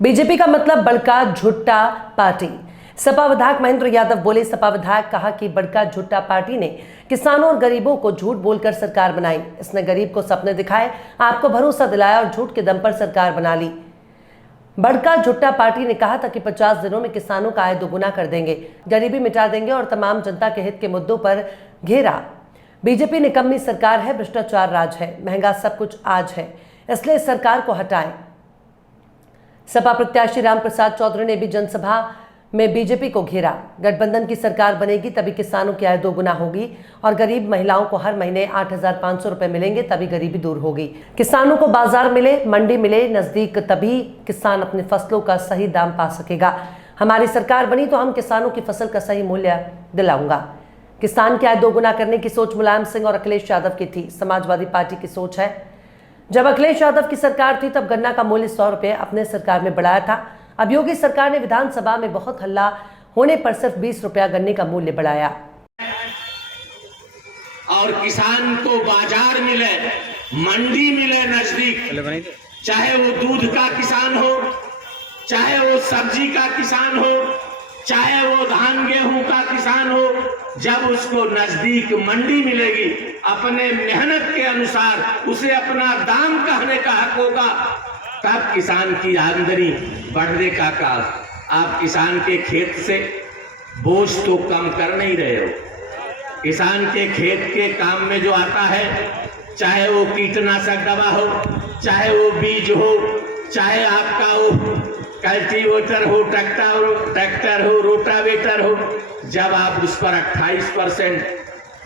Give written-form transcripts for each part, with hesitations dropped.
BJP का मतलब बड़का झुट्टा पार्टी। सपा विधायक महेंद्र यादव बोले। सपा विधायक कहा कि बड़का झुट्टा पार्टी ने किसानों और गरीबों को झूठ बोलकर सरकार बनाई। इसने गरीब को सपने दिखाए, आपको भरोसा दिलाया और झूठ के दम पर सरकार बना ली। बड़का झुट्टा पार्टी ने कहा था कि 50 दिनों में किसानों का आय दोगुना कर देंगे, गरीबी मिटा देंगे और तमाम जनता के हित के मुद्दों पर घेरा। बीजेपी निकम्मी सरकार है, भ्रष्टाचार राज है, महंगा सब कुछ आज है, इसलिए इस सरकार को हटाएं। सपा प्रत्याशी रामप्रसाद चौधरी ने भी जनसभा में बीजेपी को घेरा। गठबंधन की सरकार बनेगी तभी किसानों की आय दोगुना होगी और गरीब महिलाओं को हर महीने 8,500 रुपए मिलेंगे, तभी गरीबी दूर होगी। किसानों को बाजार मिले, मंडी मिले नजदीक, तभी किसान अपनी फसलों का सही दाम पा सकेगा। हमारी सरकार बनी तो हम किसानों की फसल का सही मूल्य दिलाऊंगा। किसान की आय दोगुना करने की सोच मुलायम सिंह और अखिलेश यादव की थी, समाजवादी पार्टी की सोच है। जब अखिलेश यादव की सरकार थी तब गन्ना का मूल्य 100 रुपए अपने सरकार में बढ़ाया था। अब योगी सरकार ने विधानसभा में बहुत हल्ला होने पर सिर्फ 20 रुपया गन्ने का मूल्य बढ़ाया। और किसान को बाजार मिले, मंडी मिले नजदीक, चाहे वो दूध का किसान हो, चाहे वो सब्जी का किसान हो, चाहे वो धान गेहूं का किसान हो, जब उसको नजदीक मंडी मिलेगी, अपने मेहनत के अनुसार उसे अपना दाम कहने का हक होगा, तब किसान की आमदनी बढ़ने का काम। आप किसान के खेत से बोझ तो कम कर नहीं रहे हो। किसान के खेत के काम में जो आता है, चाहे वो कीटनाशक दवा हो, चाहे वो बीज हो, चाहे आपका वो कल्टीवेटर हो, ट्रैक्टर हो, रोटावेटर हो, जब आप उस पर 28%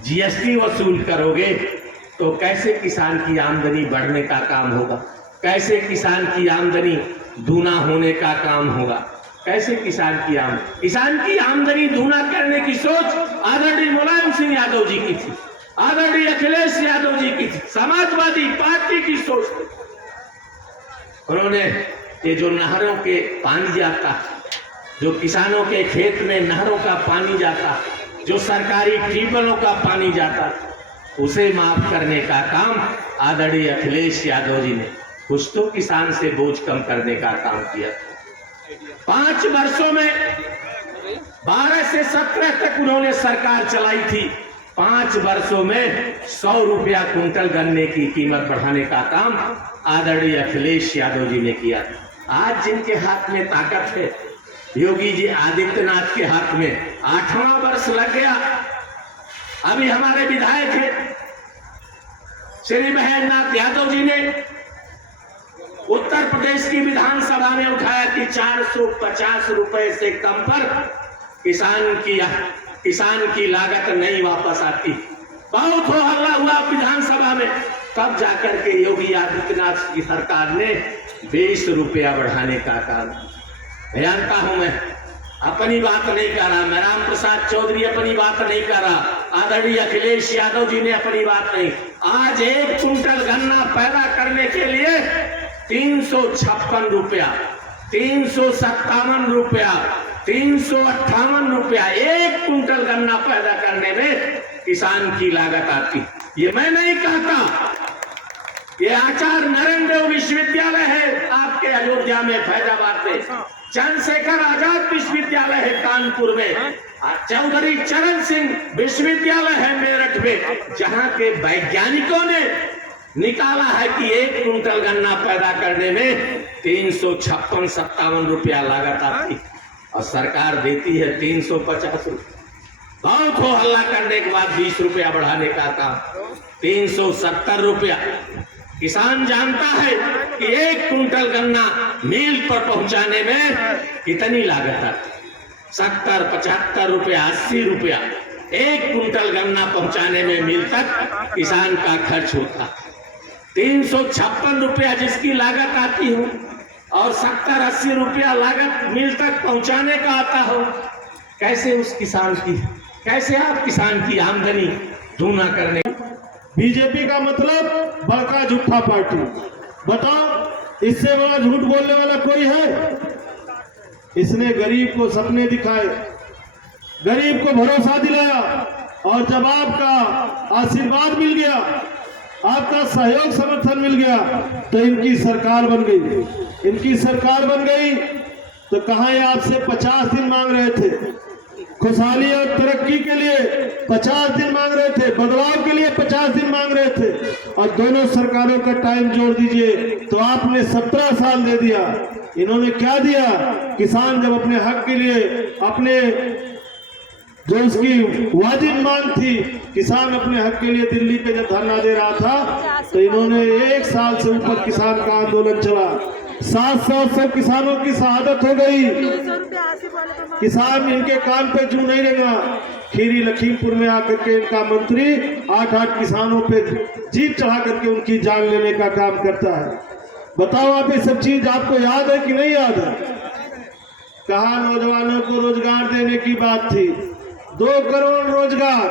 जीएसटी वसूल करोगे तो कैसे किसान की आमदनी बढ़ने का काम होगा? कैसे किसान की आमदनी दूना होने का काम होगा? कैसे किसान की आमदनी दूना करने की सोच आदरणीय मुलायम सिंह यादव जी की थी, आदरणीय अखिलेश यादव जी की थी, समाजवादी पार्टी की सोच थी। उन्होंने ये जो नहरों के पानी जाता, जो किसानों के खेत में नहरों का पानी जाता, जो सरकारी ट्यूबवेलों का पानी जाता, उसे माफ करने का काम आदरणीय अखिलेश यादव जी ने कुछ तो किसान से बोझ कम करने का काम किया। 5 वर्षों में 12 से 17 तक उन्होंने सरकार चलाई थी। 5 वर्षों में 100 रुपया कुंटल गन्ने की कीमत बढ़ाने का काम आदरणीय अखिलेश यादव जी ने किया। आज जिनके हाथ में ताकत है, योगी जी आदित्यनाथ के हाथ में 8वां वर्ष लग गया। अभी हमारे विधायक है श्री महेंद्र यादव जी ने उत्तर प्रदेश की विधानसभा में उठाया कि 450 रुपए से कम पर किसान की लागत नहीं वापस आती। बहुत हो हल्ला हुआ विधानसभा में, तब जाकर के योगी आदित्यनाथ की सरकार ने 20 रुपया बढ़ाने का काम। जानता हूं मैं, अपनी बात नहीं कर रहा, मैं रामप्रसाद चौधरी अपनी बात नहीं कर रहा, आदरणीय अखिलेश यादव जी ने अपनी बात नहीं। आज 1 कुंटल गन्ना पैदा करने के लिए 356 रुपया, 357 रुपया, 358 रुपया 1 कुंटल गन्ना पैदा करने में किसान की लागत आती। ये मैं नहीं कहता, ये आचार्य नरेंद्र देव विश्वविद्यालय है आपके अयोध्या में, फैजाबाद में, चंद्रशेखर आजाद विश्वविद्यालय है कानपुर में, चौधरी चरण सिंह विश्वविद्यालय है मेरठ में, जहां के वैज्ञानिकों ने निकाला है कि 1 कुंटल गन्ना पैदा करने में 356-57 रुपया लागत आती और सरकार देती है 350 रुपया। बहुत हो हल्ला करने के बाद 20 रुपया बढ़ाने का काम, 370 रुपया। किसान जानता है कि 1 कुंटल गन्ना मिल पर पहुंचाने में कितनी लागत आती, 70, 75 रुपया, 80 रुपया 1 कुंटल गन्ना पहुंचाने में मिल तक किसान का खर्च होता। 356 रुपया जिसकी लागत आती हो और 70-80 रुपया लागत मिल तक पहुंचाने का आता हो, कैसे उस किसान की, कैसे आप किसान की आमदनी दूना करने? बीजेपी का मतलब बड़का झूठा पार्टी। बताओ, इससे बड़ा झूठ बोलने वाला कोई है? इसने गरीब को सपने दिखाए, गरीब को भरोसा दिलाया और जब आपका आशीर्वाद मिल गया आपका सहयोग समर्थन मिल गया तो इनकी सरकार बन गई। इनकी सरकार बन गई तो कहाँ ये आपसे 50 दिन मांग रहे थे, खुशहाली और तरक्की के लिए 50 दिन मांग रहे थे, बदलाव के लिए 50 दिन मांग रहे थे, और दोनों सरकारों का टाइम जोड़ दीजिए तो आपने 17 साल दे दिया। इन्होंने क्या दिया? किसान जब अपने हक के लिए, अपने जो उसकी वाजिब मांग थी, किसान अपने हक के लिए दिल्ली पे जब धरना दे रहा था तो इन्होंने 1 साल से ऊपर किसान का आंदोलन चला। 700 किसानों की शहादत हो गई। किसान इनके कान पे जू नहीं रहेगा। खीरी लखीमपुर में आकर के इनका मंत्री 8 किसानों पे जीप चढ़ा करके उनकी जान लेने का काम करता है। बताओ आप, ये सब चीज आपको याद है कि नहीं याद है? कहा नौजवानों को रोजगार देने की बात थी, 2 करोड़ रोजगार।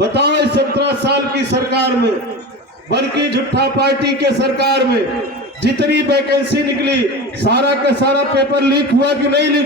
बताओ इस 17 साल की सरकार में, बल्कि झूठा पार्टी के सरकार में जितनी वैकेंसी निकली, सारा का सारा पेपर लीक हुआ कि नहीं लीक